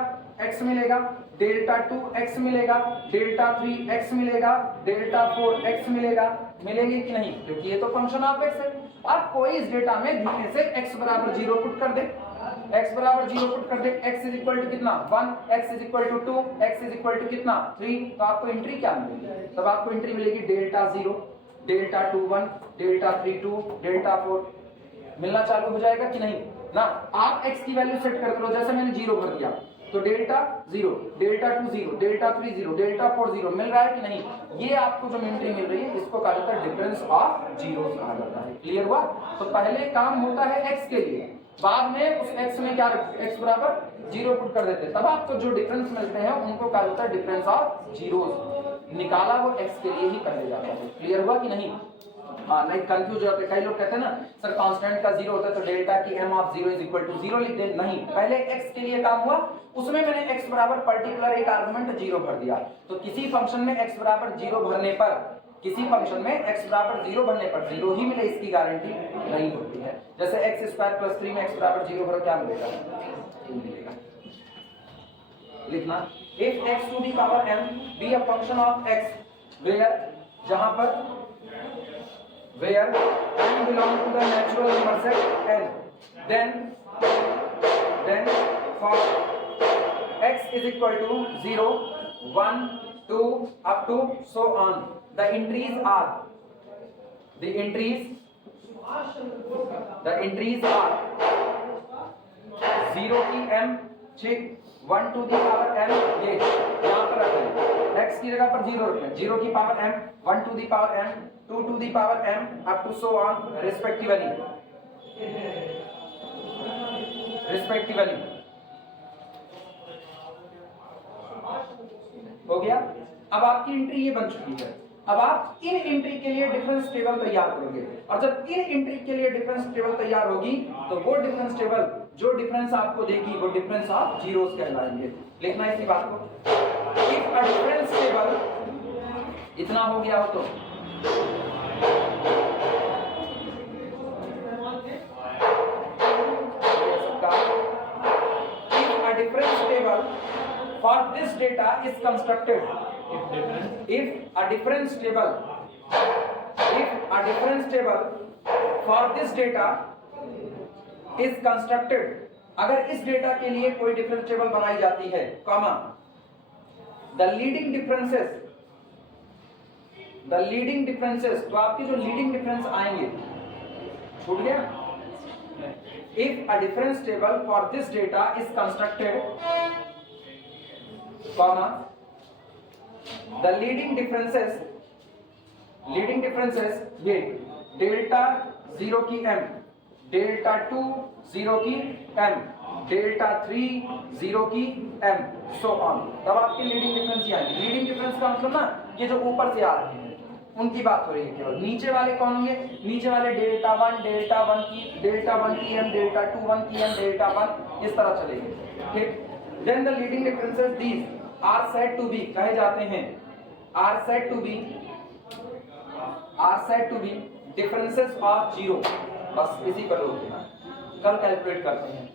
x मिलेगा, डेल्टा 2x मिलेगा, डेल्टा 3x मिलेगा, डेल्टा 4x मिलेगा, मिलेंगे कि नहीं, क्योंकि ये तो फंक्शन ऑफ x है। अब कोई इस डेटा में धीरे से x बराबर 0 पुट कर दे, x बराबर 0 पुट कर दे, x इज इक्वल टू कितना 1, x is equal to 2, x is equal to कितना 3, तो आपको एंट्री क्या मिलेगी, तब आपको एंट्री मिलेगी डेल्टा 0, डेल्टा 2 1, डेल्टा 3 2, डेल्टा 4 मिलना चालू हो जाएगा कि नहीं ना। आप x की वैल्यू सेट करते रहो, जैसे मैंने 0 भर दिया तो डेल्टा 0, डेल्टा 2 0, डेल्टा 3 0, डेल्टा 4 0 मिल रहा है कि नहीं, ये आपको जो एंट्री मिल रही है इसको कहा जाता है डिफरेंस ऑफ जीरोस कहा जाता है। क्लियर हुआ? तो पहले काम होता है x के लिए, बाद में उस x में क्या x बराबर 0 पुट कर देते हैं, तब आपको जो डिफरेंस मिलते हैं उनको कहा जाता है डिफरेंस ऑफ जीरोस। निकाला वो x के लिए ही पहले जाता है। क्लियर हुआ कि नहीं? हाँ, नहीं कंफ्यूज हो जाते, कई लोग कहते हैं ना सर कांस्टेंट का 0 होता है तो डेल्टा की m of 0 is equal to 0 लिख दे, नहीं, पहले x के लिए काम हुआ, उसमें मैंने x बराबर पर्टिकुलर एक आर्गुमेंट 0 भर दिया। तो किसी फंक्शन में x बराबर 0 भरने पर, किसी फंक्शन में x बराबर 0 भरने पर 0 ही मिले इसकी गारंटी नहीं होती है। जैसे x स्क्वायर प्लस 3 में x बराबर 0 भरो क्या मिलेगा, 3 मिलेगा। लिखना, if x to the power m be a function of x where, जहां पर where m belong to the natural number set n, then for x is equal to 0 1 2 up to so on. The entries are 0 की m, ठीक, 1 to the power m, ये यहाँ पर रखें, x की जगह पर 0 रखें, 0 की power m, 1 to the power m, 2 to the power m, up to so on respectively. हो गया। अब आपकी एंट्री ये बन चुकी है। अब आप इन एंट्री के लिए डिफरेंस टेबल तैयार करोगे, और जब इन एंट्री के लिए डिफरेंस टेबल तैयार होगी तो वो डिफरेंस टेबल जो डिफरेंस आपको देगी वो डिफरेंस ऑफ जीरोस कहलाएंगे। लिखना इसी बात को, इफ अ डिफरेंस टेबल इतना हो गया हो तो difference table for this data is constructed. If a difference table for this data is constructed, अगर इस डेटा के लिए कोई डिफरेंस टेबल बनाई जाती है, कॉमा, the leading differences, तो आपके जो लीडिंग डिफरेंस आएंगे, छूट गया? If a difference table for this data is constructed, comma, the leading differences ये डेल्टा 0 की m, डेल्टा 2 0 की m, डेल्टा 3 0 की m, so on। तब आपके लीडिंग डिफरेंस ये आएंगे। लीडिंग डिफरेंस का मतलब ना ये जो ऊपर से आ रहे हैं उनकी बात हो रही है केवल। नीचे वाले कौन होंगे? नीचे वाले डेल्टा 1 की m, डेल्टा 2 1 की m, डेल्टा 1 इस तरह चलेंगे, ठीक। Then the leading differences these are said to be, कहे जाते हैं are said to be differences of zero. बस इसी पर रोक देना, कल कैलकुलेट करते हैं।